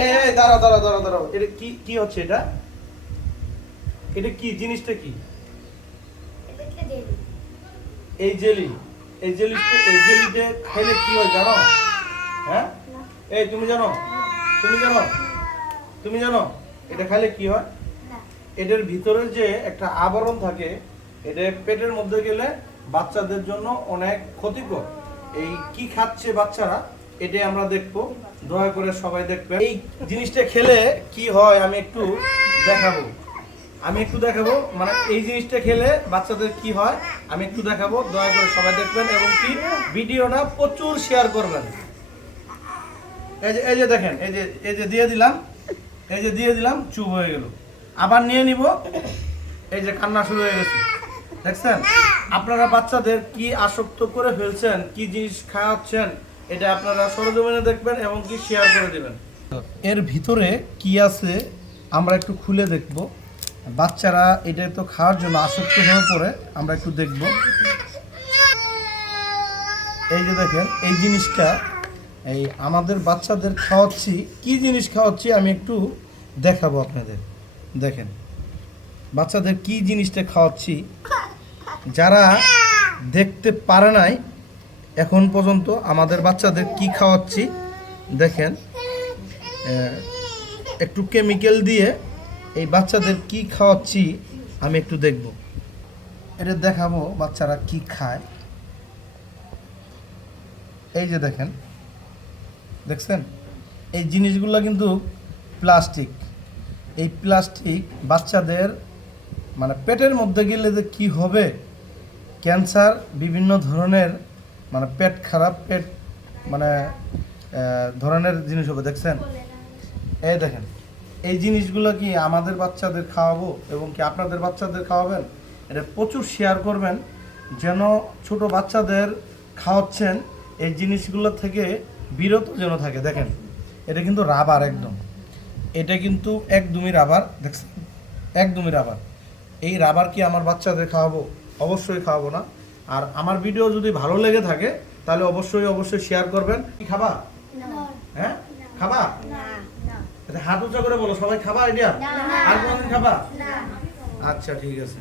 এই দাঁড়াও দাঁড়াও দাঁড়াও দাঁড়াও। এটা কি কি হচ্ছে এটা? এটা কি, জিনিসটা কি? এই জেলি। এই জেলি এই জেলিতে খাইলে কি হয় জানো? হ্যাঁ? এই, তুমি জানো? তুমি জানো? তুমি জানো? এটা খাইলে কি হয়? এটার ভিতরে যে একটা আবরণ থাকে, এটা পেটের মধ্যে গেলে বাচ্চাদের জন্য অনেক ক্ষতিকর। এই কি খাচ্ছে বাচ্চারা? এটাই আমরা দেখব। দয়া করে সবাই দেখবে এই জিনিসটা খেলে কি হয় আমি একটু দেখাবো। আমি একটু দেখাবো। মানে এই জিনিসটা খেলে বাচ্চাদের কি হয় আমি একটু দেখাবো। দয়া করে সবাই দেখবেন এবং কি ভিডিওটা প্রচুর শেয়ার করবেন। এই যে এই যে দেখেন, এই যে এই যে দিয়ে দিলাম। এই যে দিয়ে দিলাম, চুপ হয়ে গেল। আবার নিয়ে নিব। এই যে কান্না শুরু হয়ে গেছে। দেখছেন? আপনারা বাচ্চাদের কি আসক্ত করে ফেলছেন? কি জিনিস খাওয়াচ্ছেন? এটা আপনারা সরজমিনে দেখবেন এবং কি শেয়ার করে দিবেন। এর ভিতরে কি আছে, আমরা একটু খুলে দেখব। বাচ্চারা এটা তো খাওয়ার জন্য আসক্ত হয়ে পড়ে, আমরা একটু দেখব। এই যে দেখেন, এই জিনিসটা, এই আমাদের বাচ্চাদের খাওয়াচ্ছি। কি জিনিস খাওয়াচ্ছি আমি একটু দেখাবো আপনাদের। দেখেন, বাচ্চাদের কি জিনিসটা খাওয়াচ্ছি? যারা দেখতে পারে নাই এখন পর্যন্ত আমাদের বাচ্চাদের কি খাওয়াচ্ছি? দেখেন একটু কেমিক্যাল দিয়ে এই বাচ্চাদের কি খাওয়াচ্ছি আমি একটু দেখব। এটা দেখাবো বাচ্চারা কি খায়। এই যে দেখেন, দেখছেন? এই জিনিসগুলো কিন্তু প্লাস্টিক। এই প্লাস্টিক বাচ্চাদের মানে পেটের মধ্যে গেলে যে কী হবে? ক্যান্সার, বিভিন্ন ধরনের মানে পেট খারাপ, পেট মানে ধরনের জিনিস হবে, দেখছেন? এই দেখেন, এই জিনিসগুলো কি আমাদের বাচ্চাদের খাওয়াবো এবং কি আপনাদের বাচ্চাদের খাওয়াবেন? এটা প্রচুর শেয়ার করবেন, যেন ছোট বাচ্চাদের খাওয়াচ্ছেন, এই জিনিসগুলো থেকে বিরত যেন থাকে। দেখেন, এটা কিন্তু রাবার একদম। এটা কিন্তু একদমই রাবার দেখছেন? একদমই রাবার এই রাবার কি আমার বাচ্চাদের খাওয়াবো? অবশ্যই খাওয়াবো না। আর আমার ভিডিও যদি ভালো লেগে থাকে তাহলে অবশ্যই অবশ্যই শেয়ার করবেন। কি খাবা? হ্যাঁ? খাবা? হাত উঁচা করে বলো সবাই খাবা আইডিয়া আর কোনদিন খাবা? আচ্ছা ঠিক আছে।